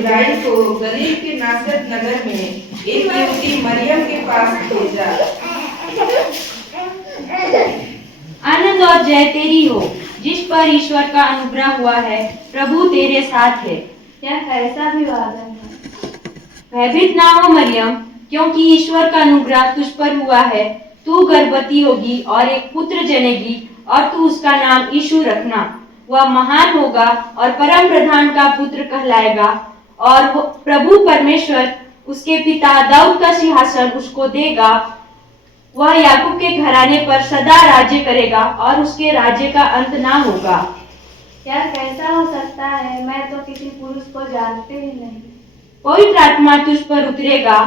इब्राहिम को गलील के नासरत नगर में एक युवती मरियम के पास भेजा। आनंद और जय तेरी हो, जिस पर ईश्वर का अनुग्रह हुआ है, प्रभु तेरे साथ है। यह कैसा विवादन है? भयभीत ना हो मरियम, क्योंकि ईश्वर का अनुग्रह तुझ पर हुआ है। तू गर्भवती होगी और एक पुत्र जनेगी और तू उसका नाम यीशु रखना। वह महान होगा और परम प्रधान का पुत्र कहलाएगा और प्रभु परमेश्वर उसके पिता दाऊद का सिंहासन उसको देगा। वह याकूब के घराने पर सदा राज्य करेगा और उसके राज्य का अंत ना होगा। यह कैसा हो सकता है? मैं तो किसी पुरुष को जानते ही नहीं। पवित्र आत्मा तुझ पर उतरेगा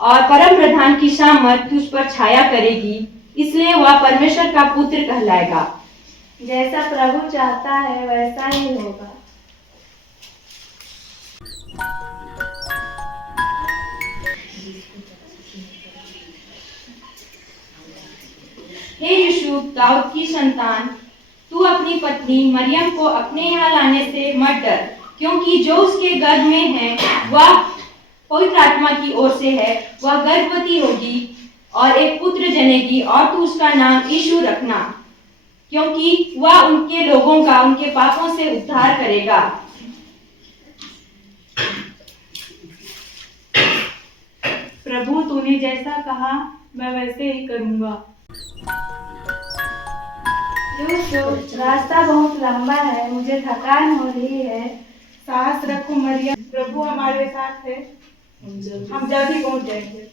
और परम प्रधान की सामर्थ तुझ पर छाया करेगी, इसलिए वह परमेश्वर का पुत्र कहलाएगा। जैसा प्रभु चाहता है वैसा ही होगा। हे यीशु, दाऊद की संतान, तू अपनी पत्नी मरियम को अपने यहाँ लाने से मत डर, क्योंकि जो उसके गर्भ में है वह पवित्र आत्मा की ओर से है। वह गर्भवती होगी और एक पुत्र जनेगी और तू उसका नाम यीशु रखना, क्योंकि वह उनके लोगों का उनके पापों से उद्धार करेगा। प्रभु, तूने जैसा कहा मैं वैसे ही करूंगा। रास्ता बहुत लंबा है, मुझे थकान हो रही है। साहस रखो मरियम, प्रभु हमारे साथ है, हम जल्दी पहुंच जाएंगे।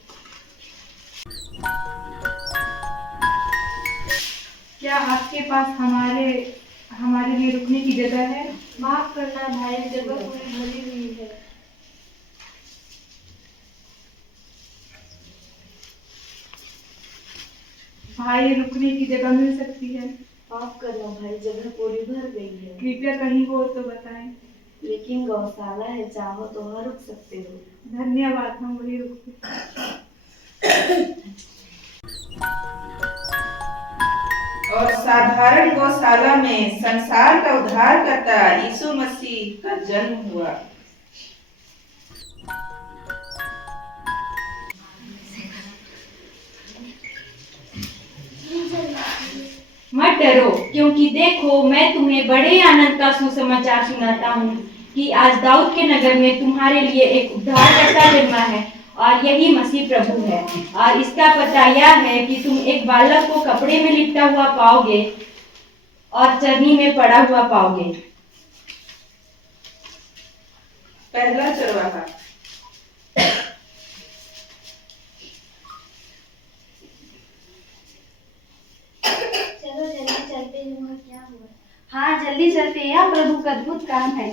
क्या आपके पास हमारे लिए रुकने की जगह है? माफ करना भाई, जगह पूरी भरी हुई है। भाई, रुकने की जगह मिल सकती है? माफ करना भाई, जगह पूरी भर गई है। कृपया कहीं हो तो बताएं। लेकिन गौशाला है, चाहो तो वहाँ रुक सकते हो। धन्यवाद, हम वही रुकते। और साधारण गौशाला में संसार का उद्धारकर्ता यीशु मसीह का जन्म हुआ। मत डरो, क्योंकि देखो मैं तुम्हें बड़े आनंद का सुसमाचार सुनाता हूँ कि आज दाऊद के नगर में तुम्हारे लिए एक उद्धारकर्ता जन्मा है और यही मसीह प्रभु है। और इसका पता यह है कि तुम एक बालक को कपड़े में लिपटा हुआ पाओगे और चरनी में पड़ा हुआ पाओगे। पहला चरवाहा। चलो जल्दी चलते हैं, वहाँ क्या हुआ? हाँ जल्दी चलते हैं, यह प्रभु का अद्भुत काम है।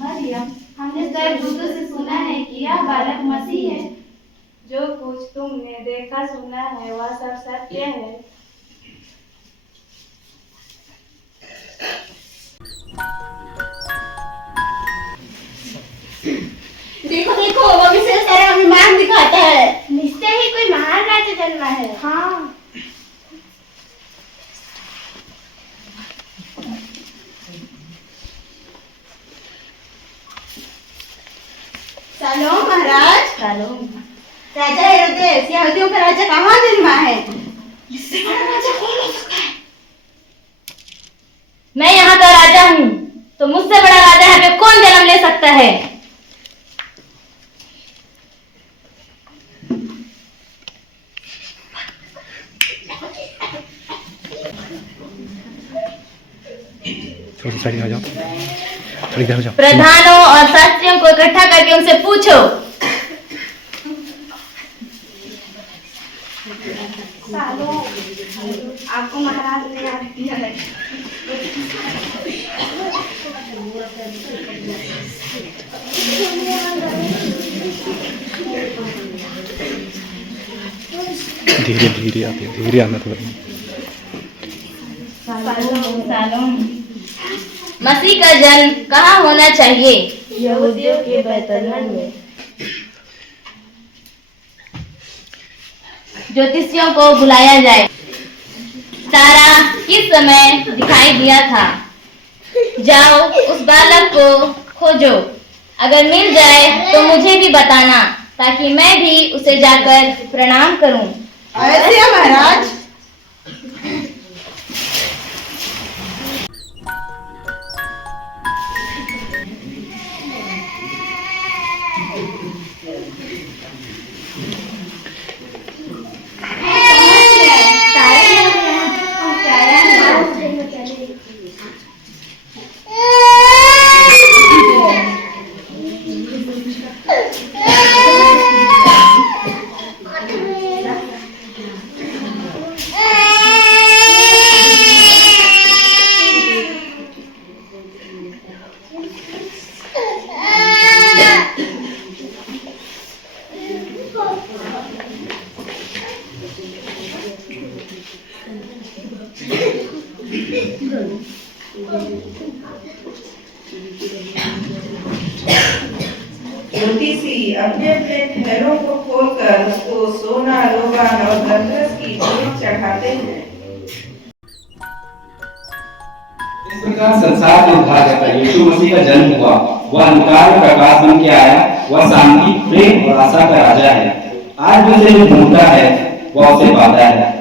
मरियम, हमने स्वर्गदूतों से सुना है कि यह बालक मसीह है। जो कुछ तुमने देखा सुना है वह सब सत्य है। देखो देखो, वो भी सिर्फ सारा अभिमान दिखाता है। निश्चय ही कोई महान राजा जन्मा है। हाँ, सलोम महाराज। सलोम। राजा हेरोदेस, यहूदियों का राजा कहाँ जन्मा है? इससे बड़ा राजा कौन हो सकता है? मैं यहाँ का राजा हूँ, तो मुझसे बड़ा राजा यहाँ पे कौन जन्म ले सकता है? थोड़ी साइड आ जाओ, थोड़ी इधर हो जाओ। प्रधानों और शास्त्रियों को इकट्ठा करके उनसे पूछो। आपको महाराज ने याद किया है। धीरे धीरे आते, धीरे आना थोड़ा। मसीह का जन्म कहाँ होना चाहिए? यहूदियों के बैतलहम में। ज्योतिषियों को बुलाया जाए। तारा किस समय दिखाई दिया था? जाओ उस बालक को खोजो, अगर मिल जाए तो मुझे भी बताना, ताकि मैं भी उसे जाकर प्रणाम करूं। अवश्य महाराज। ज्योतिषी अपने अपने थैलों को खोलकर उसको सोना, रोगान और गंधरस की भेंट चढ़ाते हैं। इस प्रकार संसार में उद्धार करता यीशु मसीह का जन्म हुआ। वह अंधकार में प्रकाश बन के आया। वह शांति, प्रेम और आशा का राजा है। आज भी उसे जो ढूंढता है वह उसे पाता है।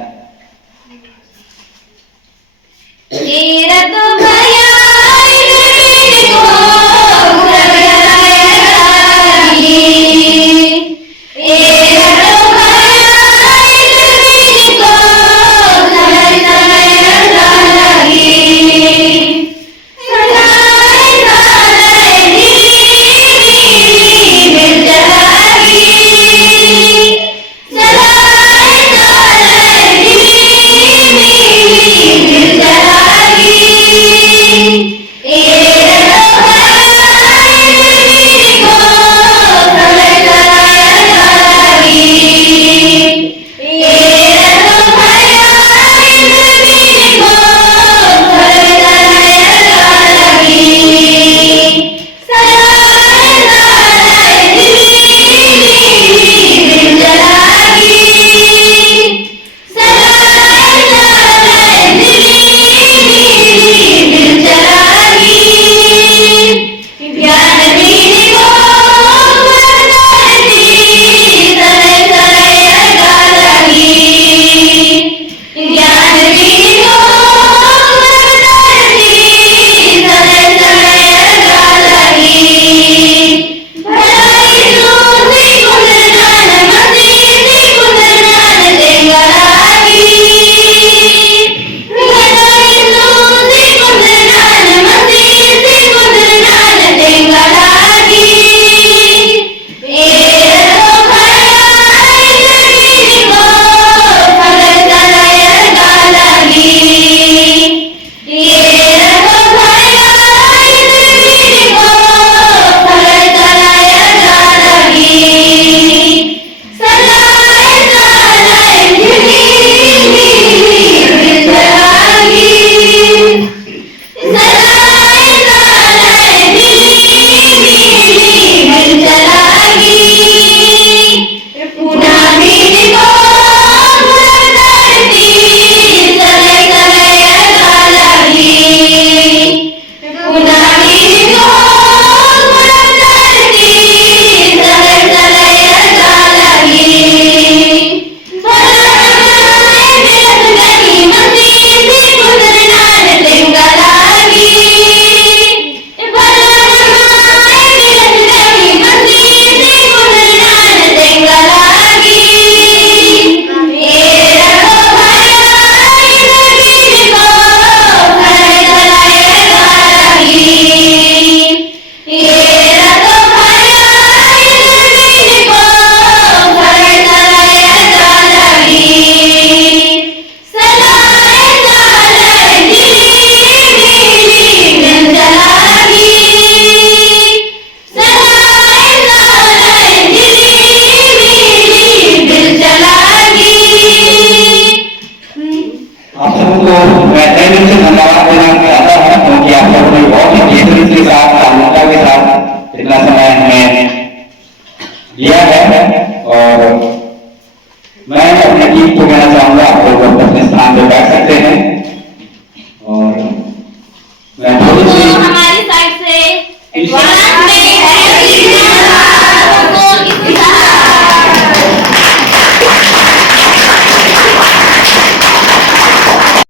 मैं अपने गीत को कहना चाहूंगा